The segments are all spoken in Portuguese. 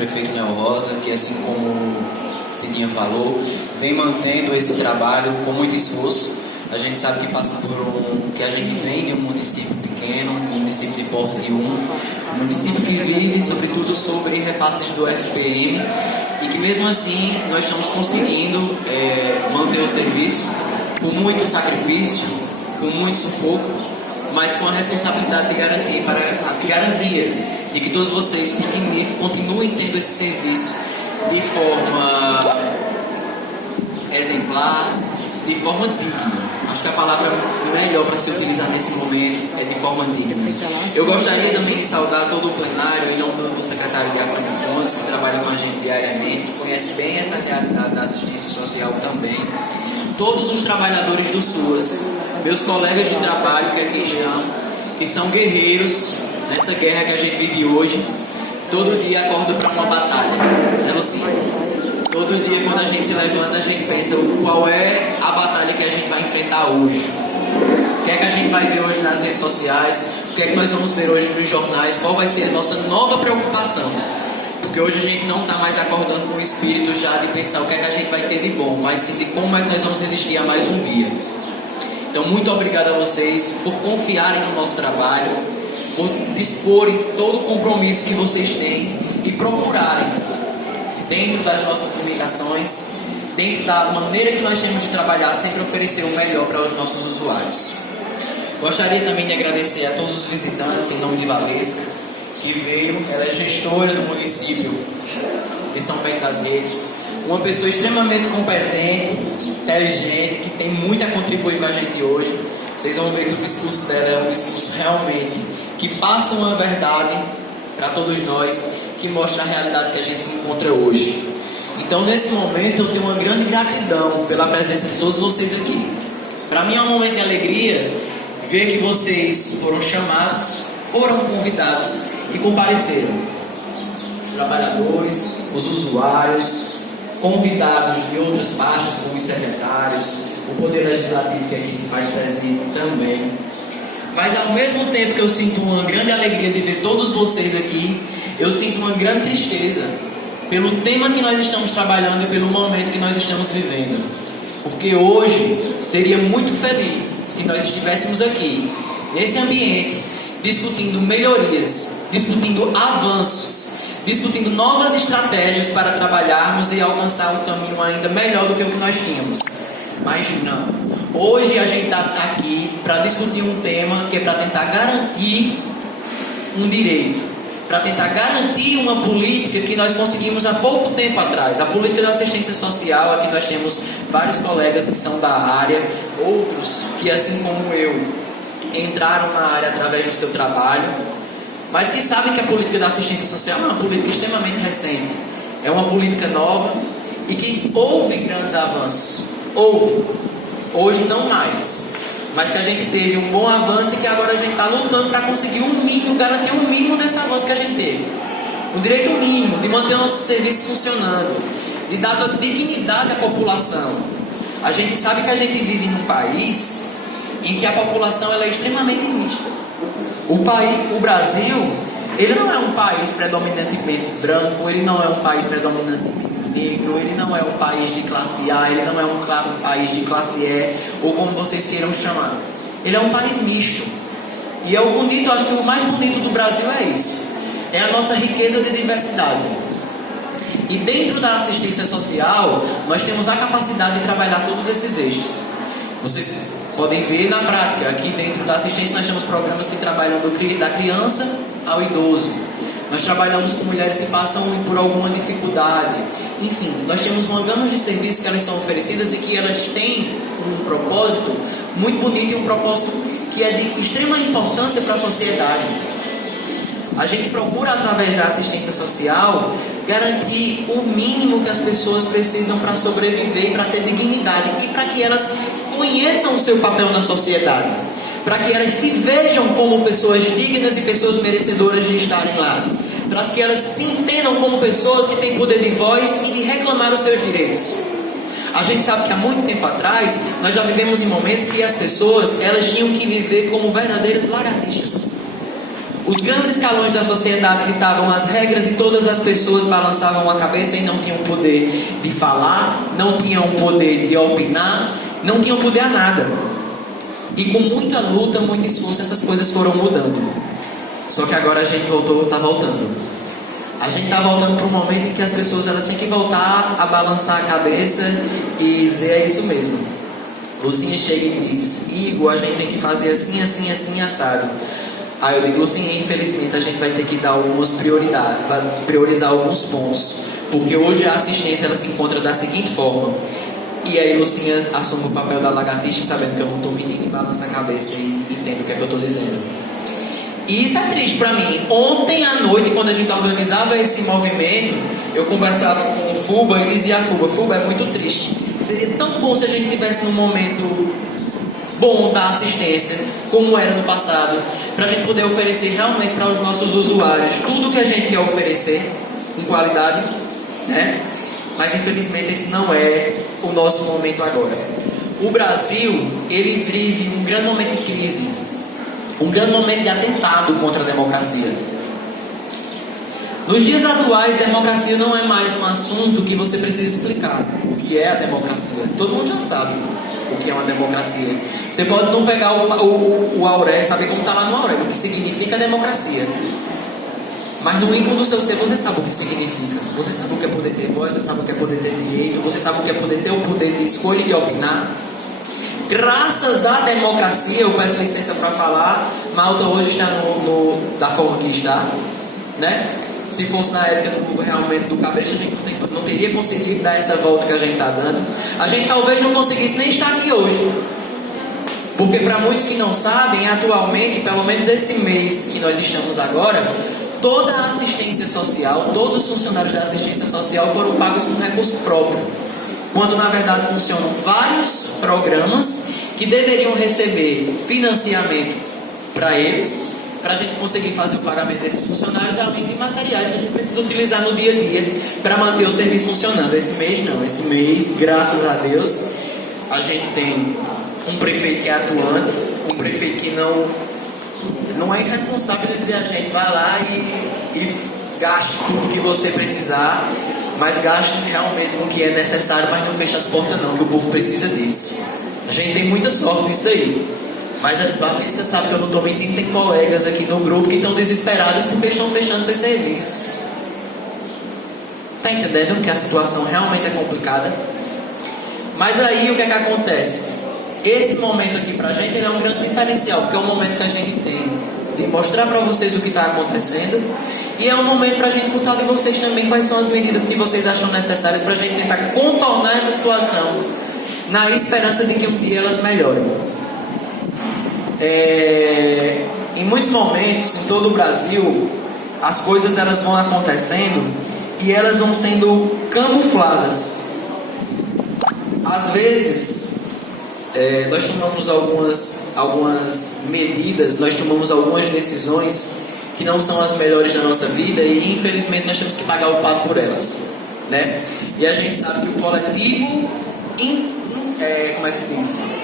prefeito Neo Rosa, que, assim como Cidinha falou, vem mantendo esse trabalho com muito esforço. A gente sabe que passa por que a gente vem de um município pequeno, um município de porte 1, um município que vive sobretudo sobre repasses do FPM, e que mesmo assim nós estamos conseguindo manter o serviço com muito sacrifício, com muito sufoco, mas com a responsabilidade de garantir, para a garantia de que todos vocês continuem tendo esse serviço de forma exemplar, de forma digna. Acho que a palavra melhor para se utilizar nesse momento é de forma digna. Eu gostaria também de saudar todo o plenário, e não tanto o secretário de Afim Afonso, que trabalha com a gente diariamente, que conhece bem essa realidade da assistência social também. Todos os trabalhadores do SUAS, meus colegas de trabalho que aqui estão, que são guerreiros nessa guerra que a gente vive hoje. Todo dia acordo para uma batalha, né, Lucinha? Todo dia quando a gente se levanta, a gente pensa qual é a batalha que a gente vai enfrentar hoje. O que é que a gente vai ver hoje nas redes sociais? O que é que nós vamos ver hoje nos jornais? Qual vai ser a nossa nova preocupação? Porque hoje a gente não está mais acordando com o espírito já de pensar o que é que a gente vai ter de bom, mas sim de como é que nós vamos resistir a mais um dia. Então, muito obrigado a vocês por confiarem no nosso trabalho, por disporem todo o compromisso que vocês têm e procurarem, dentro das nossas limitações, dentro da maneira que nós temos de trabalhar, sempre oferecer o melhor para os nossos usuários. Gostaria também de agradecer a todos os visitantes, em nome de Valesca, que veio. Ela é gestora do município de São Bento das Redes, uma pessoa extremamente competente, inteligente, que tem muito a contribuir com a gente hoje. Vocês vão ver que o discurso dela é um discurso realmente que passa uma verdade para todos nós, que mostra a realidade que a gente se encontra hoje. Então, nesse momento, eu tenho uma grande gratidão pela presença de todos vocês aqui. Para mim é um momento de alegria ver que vocês foram chamados, foram convidados e compareceram. Os trabalhadores, os usuários, convidados de outras pastas, como os secretários, o Poder Legislativo que aqui se faz presente também. Mas ao mesmo tempo que eu sinto uma grande alegria de ver todos vocês aqui, eu sinto uma grande tristeza pelo tema que nós estamos trabalhando e pelo momento que nós estamos vivendo. Porque hoje seria muito feliz se nós estivéssemos aqui, nesse ambiente, discutindo melhorias, discutindo avanços, discutindo novas estratégias para trabalharmos e alcançar um caminho ainda melhor do que o que nós tínhamos. Mas não. Hoje a gente está aqui para discutir um tema que é para tentar garantir um direito, para tentar garantir uma política que nós conseguimos há pouco tempo atrás. A política da assistência social. Aqui nós temos vários colegas que são da área, outros que, assim como eu, entraram na área através do seu trabalho, mas que sabem que a política da assistência social é uma política extremamente recente, é uma política nova e que houve grandes avanços. Houve, hoje não mais, mas que a gente teve um bom avanço e que agora a gente está lutando para conseguir um mínimo, garantir um mínimo desse avanço que a gente teve. O direito mínimo de manter nossos serviços funcionando, de dar dignidade à população. A gente sabe que a gente vive num país em que a população ela é extremamente mista. O Brasil, ele não é um país predominantemente branco, ele não é um país predominantemente negro, ele não é um país de classe A, ele não é um país de classe E, ou como vocês queiram chamar. Ele é um país misto. E é o bonito, acho que o mais bonito do Brasil é isso. É a nossa riqueza de diversidade. E dentro da assistência social, nós temos a capacidade de trabalhar todos esses eixos. Vocês podem ver na prática, aqui dentro da assistência nós temos programas que trabalham da criança ao idoso. Nós trabalhamos com mulheres que passam por alguma dificuldade. Enfim, nós temos uma gama de serviços que elas são oferecidas e que elas têm um propósito muito bonito e um propósito que é de extrema importância para a sociedade. A gente procura, através da assistência social, garantir o mínimo que as pessoas precisam para sobreviver e para ter dignidade e para que elas conheçam o seu papel na sociedade, para que elas se vejam como pessoas dignas e pessoas merecedoras de estarem lá, para que elas se entendam como pessoas que têm poder de voz e de reclamar os seus direitos. A gente sabe que há muito tempo atrás nós já vivemos em momentos que as pessoas elas tinham que viver como verdadeiras lagartixas. Os grandes escalões da sociedade ditavam as regras e todas as pessoas balançavam a cabeça e não tinham poder de falar, não tinham poder de opinar, não tinham poder a nada. E com muita luta, muito esforço, essas coisas foram mudando. Só que agora a gente está voltando. A gente está voltando para um momento em que as pessoas elas têm que voltar a balançar a cabeça e dizer: é isso mesmo. Lucinha chega e diz: Igor, a gente tem que fazer assim, assim, assim, assado. Aí eu digo: Lucinha, infelizmente a gente vai ter que dar algumas prioridades, vai priorizar alguns pontos, porque hoje a assistência ela se encontra da seguinte forma. E aí Lucinha assume o papel da lagartixa, sabendo que eu não estou mentindo, e balança a cabeça e entende o que é que eu estou dizendo. E isso é triste para mim. Ontem à noite, quando a gente organizava esse movimento, eu conversava com o Fuba e dizia: Fuba, é muito triste. Seria tão bom se a gente tivesse num momento bom da assistência, como era no passado, para a gente poder oferecer realmente para os nossos usuários tudo que a gente quer oferecer com qualidade, né? Mas infelizmente esse não é o nosso momento agora. O Brasil, ele vive um grande momento de crise, um grande momento de atentado contra a democracia. Nos dias atuais, democracia não é mais um assunto que você precisa explicar o que é a democracia. Todo mundo já sabe o que é uma democracia. Você pode não pegar o Auré, saber como está lá no Auré, o que significa democracia. Mas no íntimo do seu ser você sabe o que significa. Você sabe o que é poder ter voz, você sabe o que é poder ter direito, você sabe o que é poder ter o poder de escolha e de opinar. Graças à democracia, eu peço licença para falar, Malta hoje está da forma que está, né? Se fosse na época realmente do Cabresto, a gente não teria conseguido dar essa volta que a gente está dando. A gente talvez não conseguisse nem estar aqui hoje. Porque para muitos que não sabem, atualmente, pelo menos esse mês que nós estamos agora, toda a assistência social, todos os funcionários da assistência social foram pagos com recurso próprio. Quando na verdade funcionam vários programas que deveriam receber financiamento para eles, para a gente conseguir fazer o pagamento desses funcionários, além de materiais que a gente precisa utilizar no dia a dia para manter o serviço funcionando. Esse mês não, esse mês, graças a Deus, a gente tem um prefeito que é atuante, um prefeito que não é irresponsável de dizer a gente: vai lá e gaste tudo que você precisar, mas gaste realmente o que é necessário, mas não feche as portas não, que o povo precisa disso. A gente tem muita sorte nisso aí. Mas a Valência sabe que eu não estou mentindo, tem colegas aqui no grupo que estão desesperados porque estão fechando seus serviços. Está entendendo que a situação realmente é complicada? Mas aí o que é que acontece? Esse momento aqui pra gente ele é um grande diferencial, porque é um momento que a gente tem de mostrar para vocês o que está acontecendo, e é um momento para a gente escutar de vocês também quais são as medidas que vocês acham necessárias para a gente tentar contornar essa situação, na esperança de que um dia elas melhorem. Em muitos momentos, em todo o Brasil, as coisas elas vão acontecendo e elas vão sendo camufladas. Às vezes, nós tomamos algumas medidas, nós tomamos algumas decisões que não são as melhores da nossa vida e infelizmente nós temos que pagar o pato por elas, né? E a gente sabe que o coletivo, como é que se diz?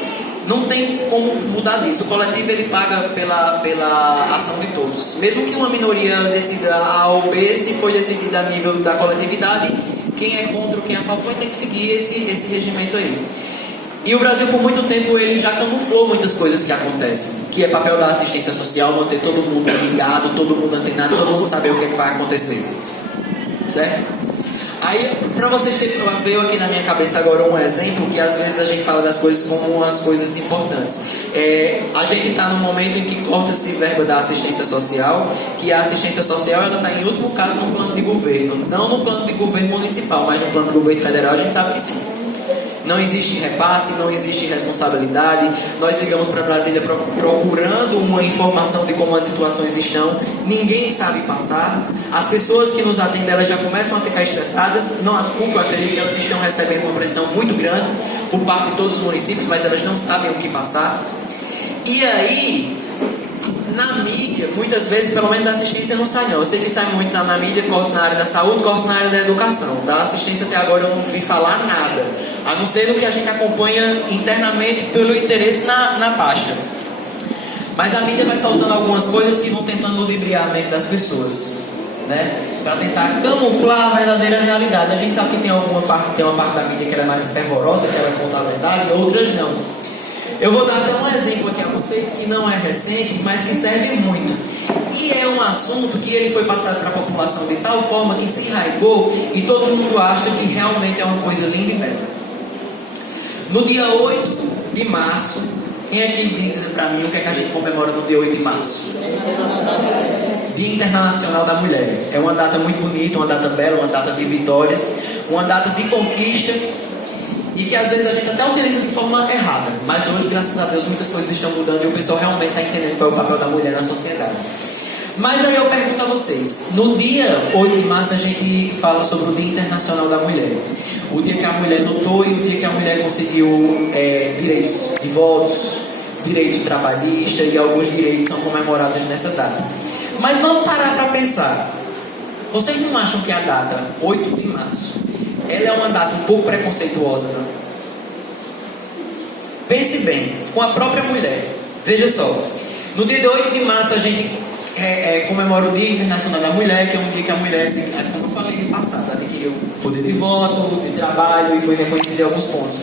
Não tem como mudar disso. O coletivo ele paga pela ação de todos. Mesmo que uma minoria decida A ou B, se foi decidido a nível da coletividade, quem é contra ou quem é a favor vai ter que seguir esse regimento aí. E o Brasil, por muito tempo, ele já camuflou muitas coisas que acontecem. Que é papel da assistência social, manter todo mundo ligado, todo mundo antenado, todo mundo saber o que é que vai acontecer. Certo? Aí, para vocês veio aqui na minha cabeça agora um exemplo que às vezes a gente fala das coisas como umas coisas importantes. A gente está num momento em que corta-se verba da assistência social, que a assistência social ela está em último caso no plano de governo, não no plano de governo municipal, mas no plano de governo federal a gente sabe que sim. Não existe repasse, não existe responsabilidade. Nós ligamos para Brasília procurando uma informação de como as situações estão. Ninguém sabe passar. As pessoas que nos atendem, elas já começam a ficar estressadas. Não as culpo, eu acredito que elas estão recebendo uma pressão muito grande por parte de todos os municípios, mas elas não sabem o que passar. E aí, na mídia, muitas vezes, pelo menos a assistência não sai não. Eu sei que sai muito na mídia, cortes na área da saúde, cortes na área da educação. Da assistência até agora eu não vi falar nada, a não ser do que a gente acompanha internamente pelo interesse na pasta. Mas a mídia vai soltando algumas coisas que vão tentando ludibriar a mente das pessoas, né? Para tentar camuflar a verdadeira realidade. A gente sabe que tem uma parte da mídia que ela é mais fervorosa, que ela conta a verdade, e outras não. Eu vou dar até um exemplo aqui a vocês que não é recente, mas que serve muito. E é um assunto que ele foi passado para a população de tal forma que se enraigou e todo mundo acha que realmente é uma coisa linda e bela. No dia 8 de março, quem é que diz para mim o que é que a gente comemora no dia 8 de março? Dia Internacional da Mulher. É uma data muito bonita, uma data bela, uma data de vitórias, uma data de conquista e que às vezes a gente até utiliza de forma errada. Mas hoje, graças a Deus, muitas coisas estão mudando e o pessoal realmente está entendendo qual é o papel da mulher na sociedade. Mas aí eu pergunto a vocês, no dia 8 de março a gente fala sobre o Dia Internacional da Mulher. O dia que a mulher lutou e o dia que a mulher conseguiu direitos de votos, direito trabalhista e alguns direitos são comemorados nessa data. Mas vamos parar para pensar. Vocês não acham que a data 8 de março, ela é uma data um pouco preconceituosa, não? Pense bem, com a própria mulher. Veja só, no dia 8 de março a gente comemora o Dia Internacional da Mulher, que é um dia que a mulher, como eu falei no passado, adquiriu poder de voto, de trabalho e foi reconhecida em alguns pontos.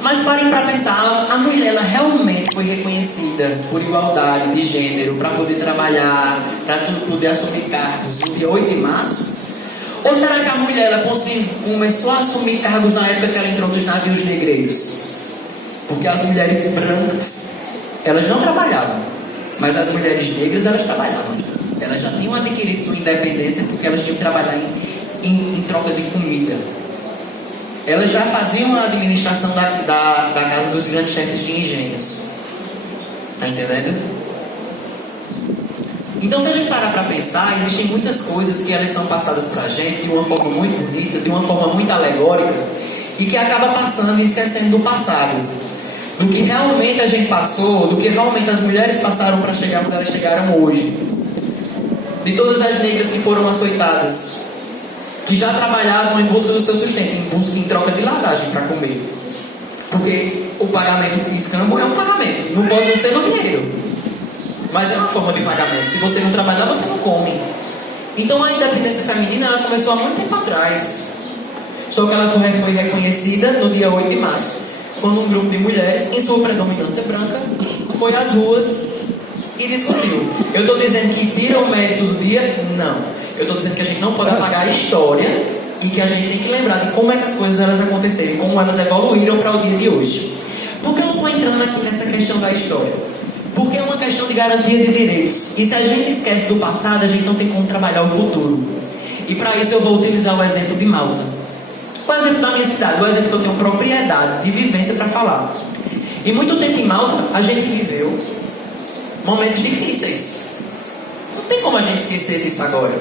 Mas parem para pensar, a mulher ela realmente foi reconhecida por igualdade de gênero, para poder trabalhar, para poder assumir cargos no dia 8 de março? Ou será que a mulher ela começou a assumir cargos na época que ela entrou nos navios negreiros? Porque as mulheres brancas, elas não trabalhavam. Mas as mulheres negras, elas trabalhavam. Elas já tinham adquirido sua independência porque elas tinham que trabalhar em troca de comida. Elas já faziam a administração da casa dos grandes chefes de engenhos. Está entendendo? Então, se a gente parar para pensar, existem muitas coisas que elas são passadas para a gente de uma forma muito bonita, de uma forma muito alegórica, e que acaba passando e esquecendo do passado. Do que realmente a gente passou, do que realmente as mulheres passaram para chegar onde elas chegaram hoje. De todas as negras que foram açoitadas, que já trabalhavam em busca do seu sustento, em troca de lavagem para comer. Porque o pagamento de escambo é um pagamento, não pode ser no dinheiro, mas é uma forma de pagamento. Se você não trabalhar, você não come. Então a independência feminina ela começou há muito tempo atrás. Só que ela foi reconhecida no dia 8 de março. Quando um grupo de mulheres, em sua predominância branca, foi às ruas e discutiu. Eu estou dizendo que tira o mérito do dia? Não. Eu estou dizendo que a gente não pode apagar a história e que a gente tem que lembrar de como é que as coisas elas aconteceram e como elas evoluíram para o dia de hoje. Por que eu não estou entrando aqui nessa questão da história? Porque é uma questão de garantia de direitos. E se a gente esquece do passado, a gente não tem como trabalhar o futuro. E para isso eu vou utilizar o exemplo de Malta. O exemplo da minha cidade, o exemplo que eu tenho propriedade de vivência para falar. E muito tempo em Malta, a gente viveu momentos difíceis. Não tem como a gente esquecer disso agora.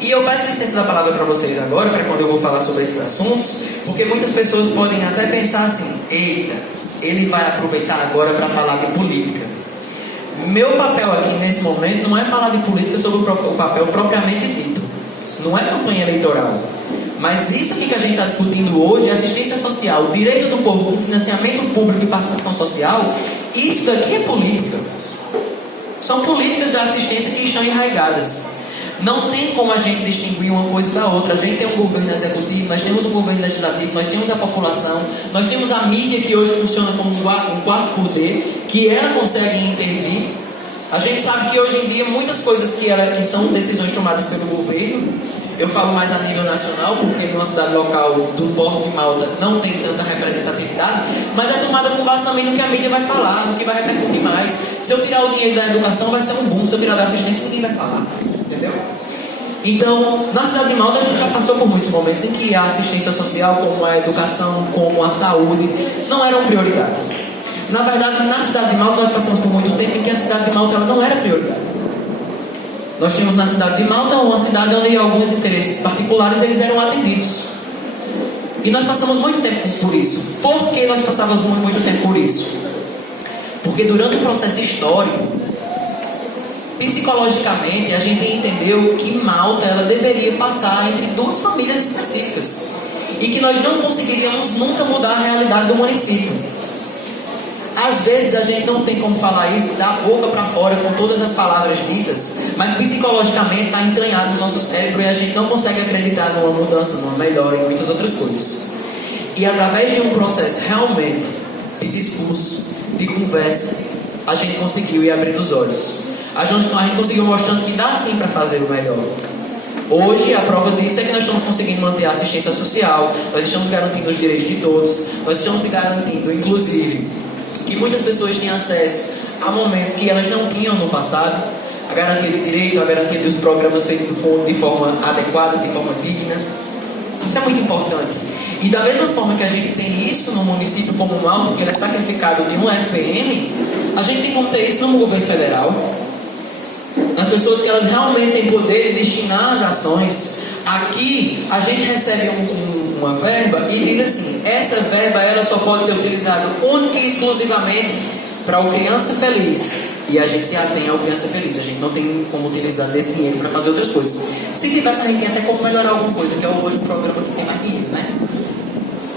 E eu peço licença da palavra para vocês agora, para quando eu vou falar sobre esses assuntos, porque muitas pessoas podem até pensar assim: eita, ele vai aproveitar agora para falar de política. Meu papel aqui nesse momento não é falar de política sobre o papel propriamente dito. Não é campanha eleitoral. Mas isso aqui que a gente está discutindo hoje, assistência social, direito do povo, financiamento público e participação social, isso daqui é política. São políticas de assistência que estão enraigadas. Não tem como a gente distinguir uma coisa da outra. A gente tem um governo executivo, nós temos um governo legislativo, nós temos a população, nós temos a mídia que hoje funciona como um quarto poder, que ela consegue intervir. A gente sabe que hoje em dia muitas coisas que são decisões tomadas pelo governo, eu falo mais a nível nacional, porque numa cidade local do porto de Malta não tem tanta representatividade, mas é tomada com base também no que a mídia vai falar, no que vai repercutir mais. Se eu tirar o dinheiro da educação, vai ser um boom. Se eu tirar da assistência, ninguém vai falar. Entendeu? Então, na cidade de Malta, a gente já passou por muitos momentos em que a assistência social, como a educação, como a saúde, não eram prioridade. Na verdade, na cidade de Malta, nós passamos por muito tempo em que a cidade de Malta ela não era prioridade. Nós tínhamos na cidade de Malta uma cidade onde alguns interesses particulares eles eram atendidos. E nós passamos muito tempo por isso. Por que nós passávamos muito tempo por isso? Porque durante o processo histórico, psicologicamente, a gente entendeu que Malta ela deveria passar entre duas famílias específicas. E que nós não conseguiríamos nunca mudar a realidade do município. Às vezes a gente não tem como falar isso da boca para fora com todas as palavras ditas, mas psicologicamente está entranhado no nosso cérebro e a gente não consegue acreditar numa mudança, numa melhora e muitas outras coisas. E através de um processo realmente de discurso, de conversa, a gente conseguiu ir abrindo os olhos. A gente conseguiu mostrando que dá sim para fazer o melhor. Hoje, a prova disso é que nós estamos conseguindo manter a assistência social, nós estamos garantindo os direitos de todos, nós estamos garantindo, inclusive, que muitas pessoas têm acesso a momentos que elas não tinham no passado, a garantia de direito, a garantia dos programas feitos de forma adequada, de forma digna. Isso é muito importante. E da mesma forma que a gente tem isso no município comunal, porque ele é sacrificado de um FPM, a gente tem como ter isso no governo federal. As pessoas que elas realmente têm poder de destinar as ações. Aqui a gente recebe uma verba e diz assim: essa verba ela só pode ser utilizada única e exclusivamente para o Criança Feliz. E a gente se atém ao Criança Feliz. A gente não tem como utilizar desse dinheiro para fazer outras coisas. Se tivesse, a gente tem até como melhorar alguma coisa, que é hoje o programa que tem mais dinheiro, né?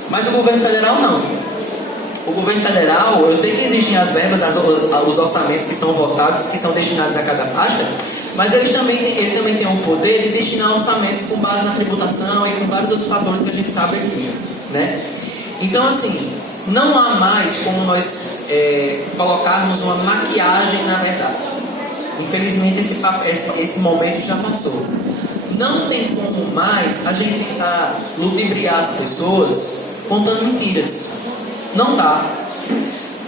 Mas o governo federal não. O governo federal, eu sei que existem as verbas, os orçamentos que são votados, que são destinados a cada pasta, mas ele também tem o poder de destinar orçamentos com base na tributação e com vários outros fatores que a gente sabe aqui, né? Então, assim, não há mais como nós colocarmos uma maquiagem na verdade. Infelizmente, esse momento já passou. Não tem como mais a gente tentar ludibriar as pessoas contando mentiras. Não dá.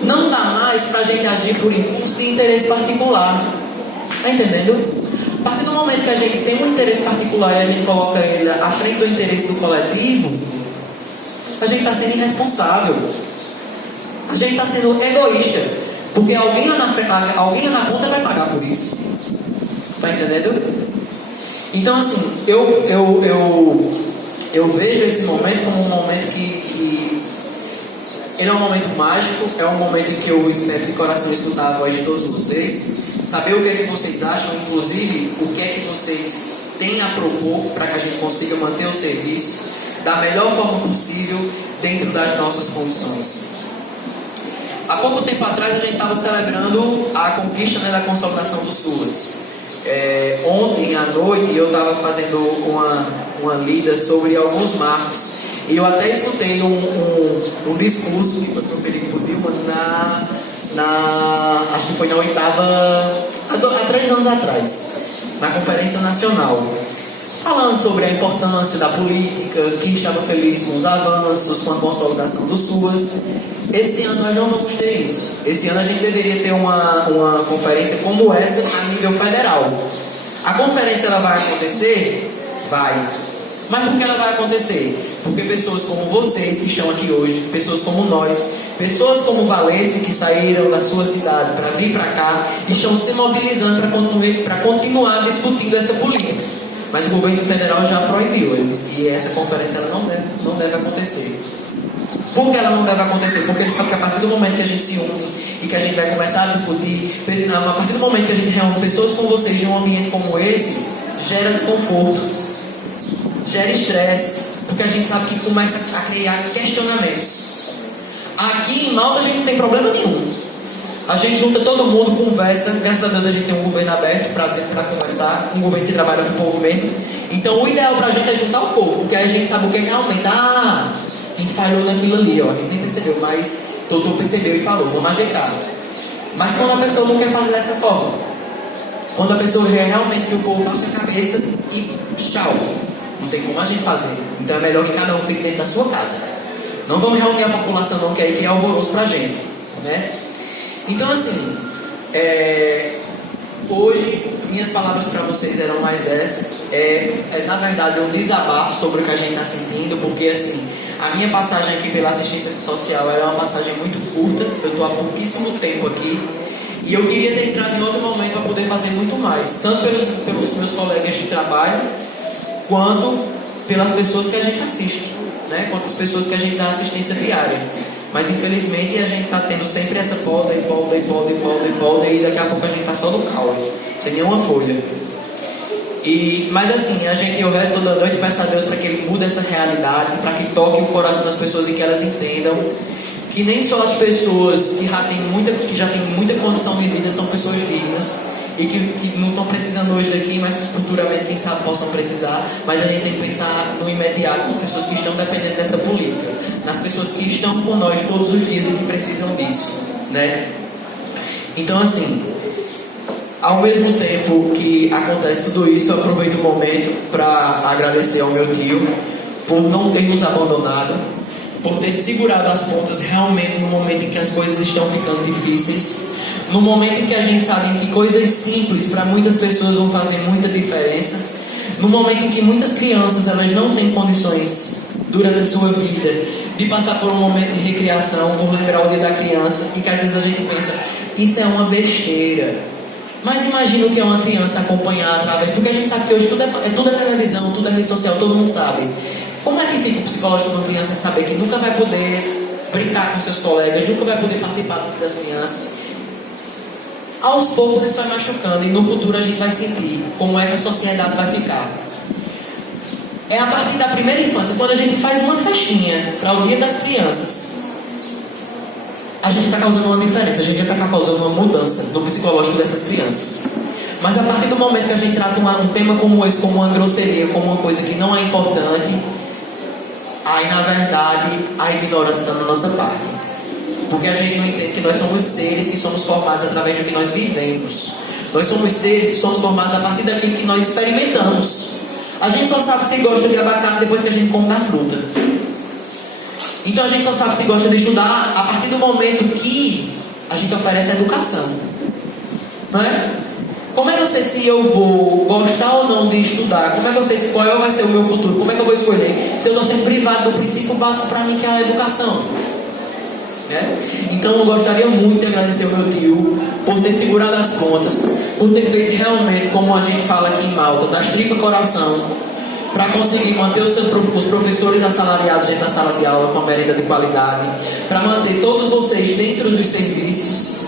Não dá mais para a gente agir por impulso de interesse particular. Está entendendo? A partir do momento que a gente tem um interesse particular e a gente coloca ele à frente do interesse do coletivo, a gente está sendo irresponsável. A gente está sendo egoísta. Porque alguém lá na ponta vai pagar por isso. Está entendendo? Então, assim, eu vejo esse momento como um momento que ele é um momento mágico, é um momento em que eu espero de coração escutar a voz de todos vocês, saber o que é que vocês acham, inclusive o que é que vocês têm a propor para que a gente consiga manter o serviço da melhor forma possível dentro das nossas condições. Há pouco tempo atrás a gente estava celebrando a conquista, né, da consolidação do SUAS. Ontem à noite eu estava fazendo uma lida sobre alguns marcos. E eu até escutei um discurso que foi proferido por Dilma acho que foi na oitava, há 3 anos atrás, na Conferência Nacional, falando sobre a importância da política, que estava feliz com os avanços, com a consolidação do SUAS. Esse ano nós não vamos ter isso. Esse ano a gente deveria ter uma conferência como essa a nível federal. A conferência ela vai acontecer? Vai. Mas por que ela vai acontecer? Porque pessoas como vocês que estão aqui hoje, pessoas como nós, pessoas como Valência que saíram da sua cidade para vir para cá, estão se mobilizando para continuar discutindo essa política. Mas o governo federal já proibiu e essa conferência ela não deve acontecer. Por que ela não deve acontecer? Porque ele sabe que a partir do momento que a gente se une e que a gente vai começar a discutir, a partir do momento que a gente reúne pessoas como vocês de um ambiente como esse, gera desconforto, gera estresse, porque a gente sabe que começa a criar questionamentos. Aqui em Malta a gente não tem problema nenhum. A gente junta todo mundo, conversa. Graças a Deus a gente tem um governo aberto para conversar, um governo que trabalha com o povo mesmo. Então o ideal para a gente é juntar o povo, porque aí a gente sabe o que é realmente. A gente falhou naquilo ali, ó. A gente nem percebeu, mas o doutor percebeu e falou, vamos ajeitar. Mas quando a pessoa não quer fazer dessa forma, quando a pessoa vê realmente que o povo baixa a cabeça e tchau, não tem como a gente fazer. Então é melhor que cada um fique dentro da sua casa. Não vamos reunir a população não, que aí cria alvoroço pra gente, né? Então assim, hoje minhas palavras para vocês eram mais essas. Na verdade um desabafo sobre o que a gente está sentindo, porque assim, a minha passagem aqui pela assistência social é uma passagem muito curta. Eu estou há pouquíssimo tempo aqui e eu queria ter entrado em outro momento para poder fazer muito mais, tanto pelos meus colegas de trabalho, quanto pelas pessoas que a gente assiste, né? Quanto as pessoas que a gente dá assistência diária. Mas infelizmente a gente está tendo sempre essa poda e e daqui a pouco a gente está só no caule, sem nenhuma folha. Mas assim, o resto da noite peço a Deus para que Ele mude essa realidade, para que toque o coração das pessoas e que elas entendam que nem só as pessoas que já têm muita condição de vida são pessoas dignas e que não estão precisando hoje daqui, mas que futuramente, quem sabe, possam precisar. Mas a gente tem que pensar no imediato, nas pessoas que estão dependendo dessa política, nas pessoas que estão com nós todos os dias e que precisam disso, né? Então, assim, ao mesmo tempo que acontece tudo isso, eu aproveito o momento para agradecer ao meu tio por não ter nos abandonado, por ter segurado as pontas realmente no momento em que as coisas estão ficando difíceis, no momento em que a gente sabe que coisas simples para muitas pessoas vão fazer muita diferença, no momento em que muitas crianças elas não têm condições durante a sua vida de passar por um momento de recreação, por lembrar o dia da criança, e que às vezes a gente pensa, isso é uma besteira. Mas imagina o que é uma criança acompanhar através, porque a gente sabe que hoje tudo é televisão, tudo é rede social, todo mundo sabe. Como é que fica o psicológico de uma criança saber que nunca vai poder brincar com seus colegas, nunca vai poder participar do das crianças? Aos poucos isso vai machucando e no futuro a gente vai sentir como é que a sociedade vai ficar. É a partir da primeira infância, quando a gente faz uma festinha para o Dia das Crianças, a gente está causando uma diferença, a gente já está causando uma mudança no psicológico dessas crianças. Mas a partir do momento que a gente trata um tema como esse, como uma grosseria, como uma coisa que não é importante, aí na verdade a ignorância está na nossa parte. Porque a gente não entende que nós somos seres que somos formados através do que nós vivemos. Nós somos seres que somos formados a partir daquilo que nós experimentamos. A gente só sabe se gosta de abacate depois que a gente come a fruta. Então a gente só sabe se gosta de estudar a partir do momento que a gente oferece a educação. Não é? Como é que eu sei se eu vou gostar ou não de estudar? Como é que eu sei qual vai ser o meu futuro? Como é que eu vou escolher se eu estou sendo privado do princípio básico para mim, que é a educação? Então eu gostaria muito de agradecer ao meu tio por ter segurado as pontas, por ter feito realmente, como a gente fala aqui em Malta, das tripas coração, para conseguir manter os professores assalariados dentro da sala de aula com a merenda de qualidade, para manter todos vocês dentro dos serviços,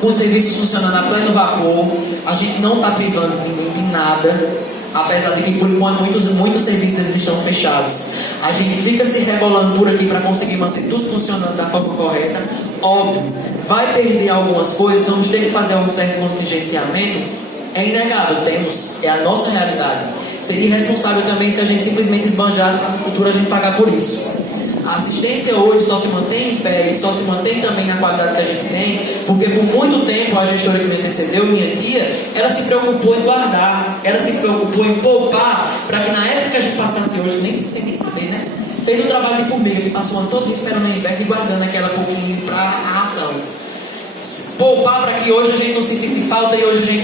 com os serviços funcionando a pleno vapor. A gente não está privando ninguém de nada, apesar de que por enquanto muitos serviços eles estão fechados. A gente fica se rebolando por aqui para conseguir manter tudo funcionando da forma correta. Óbvio, vai perder algumas coisas, vamos ter que fazer um certo contingenciamento. É inegável, é a nossa realidade. Seria irresponsável também se a gente simplesmente esbanjasse para no futuro a gente pagar por isso. A assistência hoje só se mantém em pé e só se mantém também na qualidade que a gente tem, porque por muito tempo a gestora que me antecedeu, minha tia, ela se preocupou em guardar, ela se preocupou em poupar, para que na época que a gente passasse hoje, nem saber, né? Fez o trabalho de formiga, que passou o ano todo esperando o inverno e guardando aquela pouquinho para a ração. Poupar para que hoje a gente não sentisse falta e hoje a gente não